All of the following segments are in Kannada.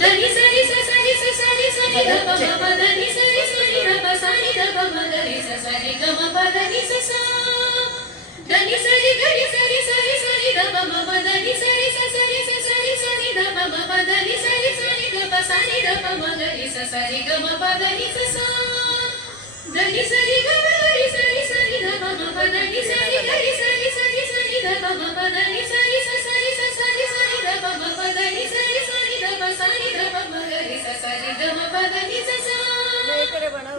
ಧನಿ ಸರಿ ಸ ಸರಿ ಸ ಸರಿ ಸರಿ ಗ ಪ ಮ ಪ ಧನಿ ಸರಿ ಸರಿ ಗ ಪ ಸರಿ ಗ ಪ ಮ ಗ ರಿ ಸ ಸರಿ ಗ ಮ ಪ ಧನಿ ಸ ಸ ಧನಿ ಸರಿ ಗರಿ ಸರಿ ಸರಿ ಸರಿ ಗ ಪ ಮ ಪ ಧನಿ ಸರಿ ಸ ಸರಿ ಸ ಸರಿ ಸರಿ ಗ ಪ ಮ ಪ ಧನಿ ಸರಿ ಸರಿ ಗ ಪ ಸರಿ ಗ ಪ ಮ ಗ ರಿ ಸ ಸರಿ ಗ ಮ ಪ ಧನಿ ಸ ಸ ಧನಿ ಸರಿ ಗ ಮ ಗ ರಿ ಸರಿ ಸರಿ ಗ ಪ ಮ ಪ ಧನಿ ಸರಿ ಗರಿ ಸರಿ ಸರಿ ಸರಿ ಗ ಪ ಮ ಪ ಧನಿ ಸರಿ ಸ ಸರಿ ಸ ಸರಿ ಸರಿ ಗ ಪ ಮ ಪ ಧನಿ ಸರಿ ಸರಿ ಗ ಪ ಸರಿ ಗ ಪ ಮ ಗ ರಿ ಸ ಸರಿ ಗ ಮ ಪ ಧನಿ ಸ ಸ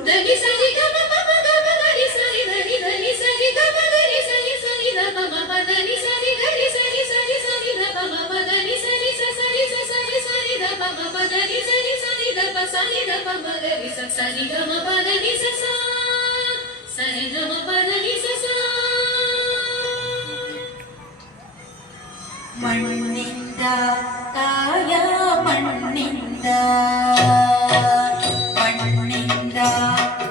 ಧನಿ ಸರಿ ಗ ಮ ಪ ಮ ಗ ಮ ಗ ರಿ ಸರಿ ಧನಿ ಧನಿ ಸರಿ ಗ ಮ ಗ ರಿ ಸರಿ ಸರಿ ಗ ಪ ಮ ಪ ಧನಿ ಸರಿ ಗರಿ ಸರಿ ಸರಿ ಸರಿ ಗ ಪ ಮ ಪ ಧನಿ ಸರಿ ಸ ಸರಿ ಸ ಸರಿ ಸರಿ ಗ ಪ ಮ ಪ ಧನಿ ಸರಿ ಸರಿ ಗ ಪ ಸರಿ ಗ ಪ ಮ ಗ ರಿ ಸ ಸರಿ ಗ ಮ ಪ ಧನಿ ಸ ಸ ಸರಿ ಗ ಮ ಪ ಧನಿ ಸ ಸ ಮಣ್ಣಿಂದ ಕಾಯ ಮಣ್ಣಿಂದ ಮಣ್ಣಿಂದ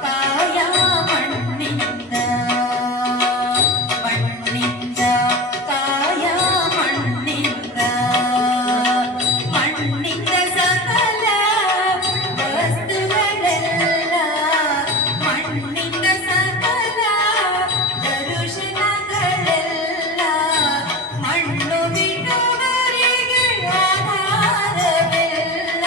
ಕಾಯ ಮಣ್ಣಿಂದ ಮಣ್ಣಿಂದ ಕಾಯ ಮಣ್ಣಿಂದ ಮಣ್ಣಿಂದ ಸಕಲ ವಸ್ತುಗಳೆಲ್ಲ ಮಣ್ಣಿಂದ ಸಕಲ ದರ್ಶನಗಳೆಲ್ಲ ಮಣ್ಣು ಬಿಡುವರಿಗೆ ಆಧಾರವಿಲ್ಲ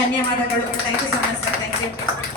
ಧನ್ಯವಾದಗಳು. Thank you so much sir. Thank you.